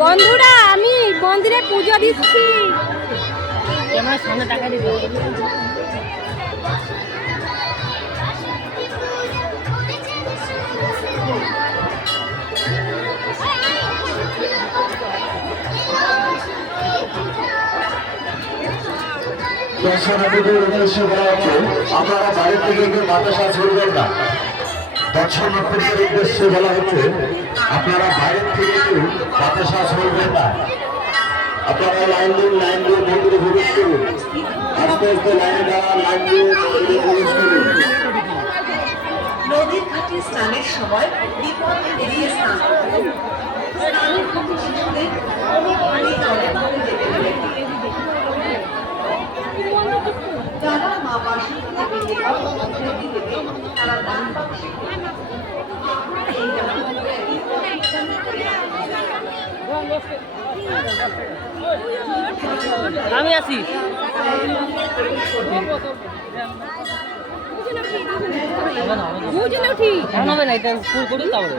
বন্ধুরা আমি মন্দিরে পুজো দিচ্ছি। আমার সামনে টাকা দিবে। দর্শনার্থীদের উদ্দেশ্যে বলা হচ্ছে আপনারা বাইরে থেকে কেউ বাতাসা ছড়বেন না। দর্শনার্থীদের উদ্দেশ্যে বলা হচ্ছে আপনারা বাইরে থেকে কেউ বাতাসা ছড়বেন না। আপনারা লাইন দিয়ে মন্দিরে প্রবেশ করুন। আস্তে আস্তে লাইনে দাঁড়া লাইন দিয়ে মন্দিরে প্রবেশ করুন। নদীর ঘাটে স্নানের সময় বিপদ এড়িয়ে স্নান করুন। স্নানের ঘাটে শিশুদের কোনো পানি জলে ভরে যেতে দেবেন না। যারা মা বাসন্তী দেবীকে নদী দেবে তারা দান বাক্সে এই দানগুলো একই প্রতিষ্ঠানে করে আমি আছি। দুজনে উঠি হবে না, এটা ফুল করি তাহলে।